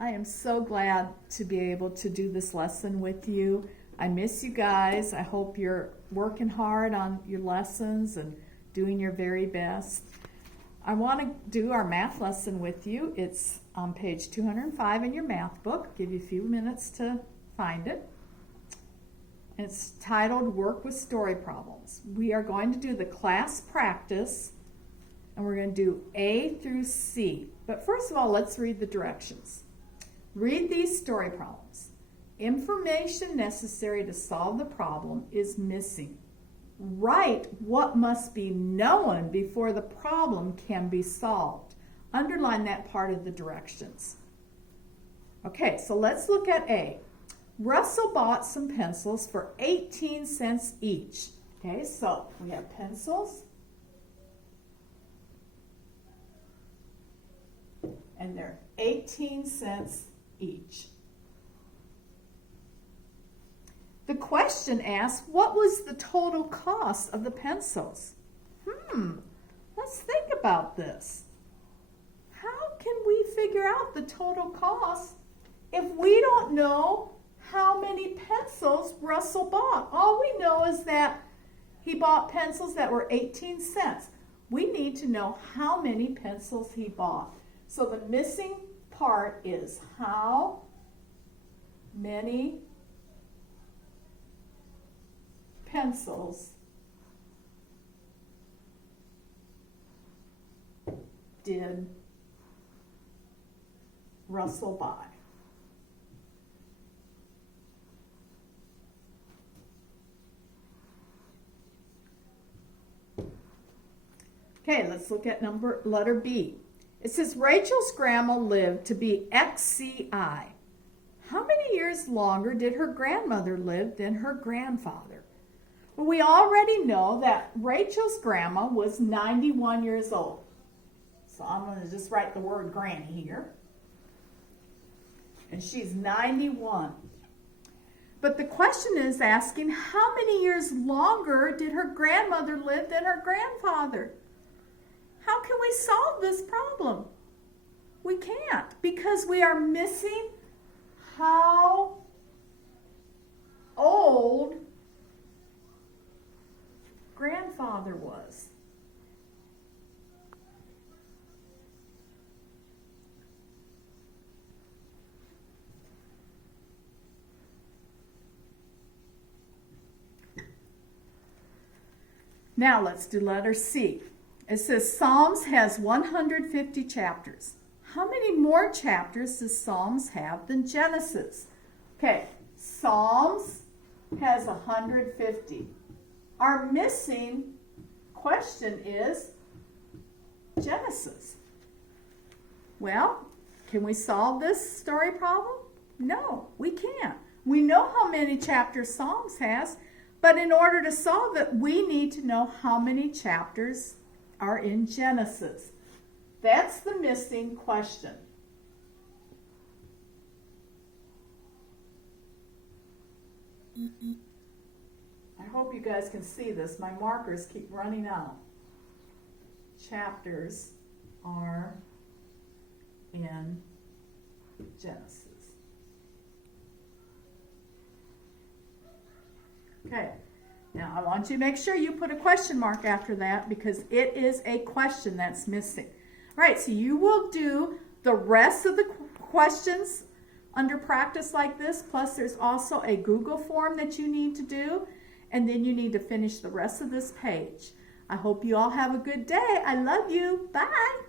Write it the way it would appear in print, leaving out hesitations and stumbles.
I am so glad to be able to do this lesson with you. I miss you guys. I hope you're working hard on your lessons and doing your very best. I want to do our math lesson with you. It's on page 205 in your math book. Give you a few minutes to find it. It's titled Work with Story Problems. We are going to do the class practice, and we're going to do A through C. But first of all, let's read the directions. Read these story problems. Information necessary to solve the problem is missing. Write what must be known before the problem can be solved. Underline that part of the directions. Okay, so let's look at A. Russell bought some pencils for 18 cents each. Okay, so we have pencils. And they're 18 cents each. The question asks, what was the total cost of the pencils? Let's think about this. How can we figure out the total cost if we don't know how many pencils Russell bought? All we know is that he bought pencils that were 18 cents. We need to know how many pencils he bought. So the missing part is how many pencils did Russell buy? Okay, let's look at letter B. It says Rachel's grandma lived to be XCI. How many years longer did her grandmother live than her grandfather? Well, we already know that Rachel's grandma was 91 years old. So I'm going to just write the word granny here. And she's 91. But the question is asking how many years longer did her grandmother live than her grandfather? How can we solve this problem? We can't because we are missing how old grandfather was. Now let's do letter C. It says Psalms has 150 chapters. How many more chapters does Psalms have than Genesis? Okay, Psalms has 150. Our missing question is Genesis. Well, can we solve this story problem? No, we can't. We know how many chapters Psalms has, but in order to solve it, we need to know how many chapters are in Genesis. That's the missing question. I hope you guys can see this. My markers keep running out. Chapters are in Genesis. Okay. Now, I want you to make sure you put a question mark after that because it is a question that's missing. All right, so you will do the rest of the questions under practice like this, plus there's also a Google form that you need to do, and then you need to finish the rest of this page. I hope you all have a good day. I love you. Bye.